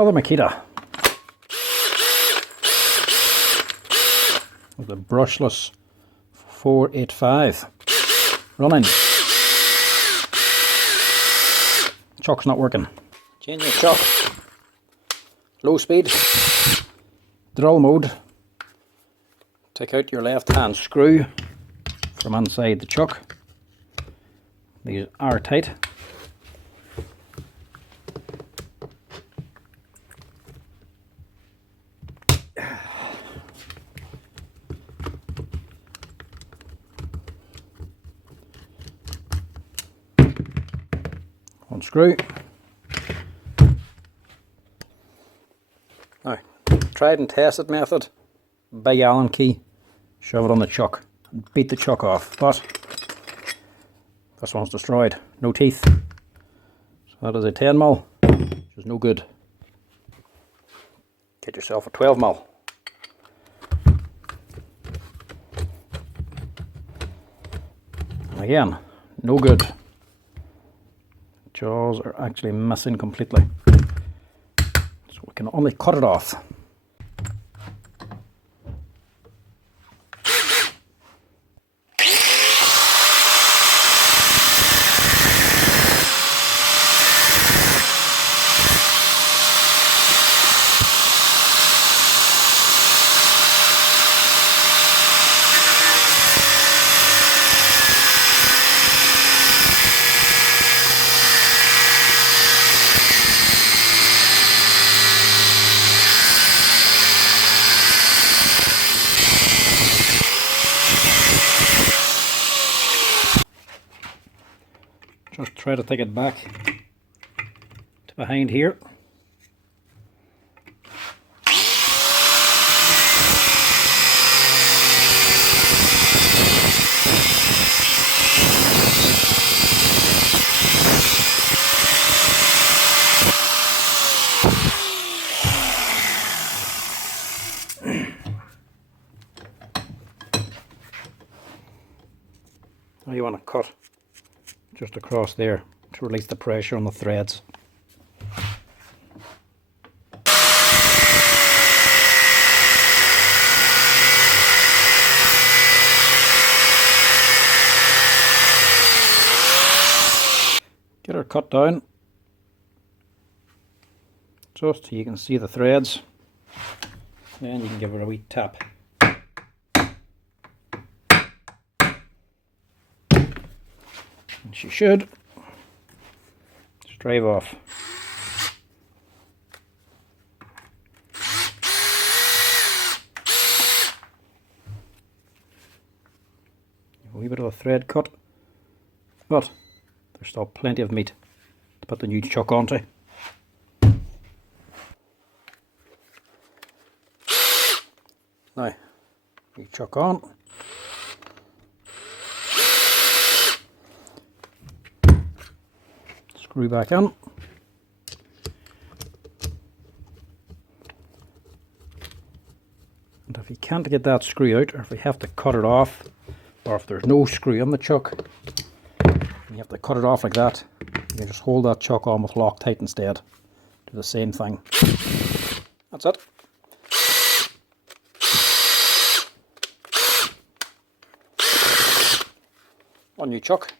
Another Makita with the brushless 485 running. Chuck's not working. Change your chuck. Low speed. Drill mode. Take out your left hand screw from inside the chuck. These are tight. Unscrew. Now, tried and tested method. Big Allen key. Shove it on the chuck and beat the chuck off. But this one's destroyed. No teeth. So that is a 10mm, which is no good. Get yourself a 12mm. And again, no good. Jaws are actually missing completely. So we can only cut it off. Just try to take it back to behind here. Now you want to cut just across there to release the pressure on the threads. Get her cut down just so you can see the threads, then you can give her a wee tap. And she should just drive off. A wee bit of a thread cut, but there's still plenty of meat to put the new chuck onto. Now, new chuck on. Screw back in. And if you can't get that screw out, or if you have to cut it off, or if there's no screw in the chuck, you have to cut it off like that, you can just hold that chuck on with Loctite instead. Do the same thing. That's it. On new chuck.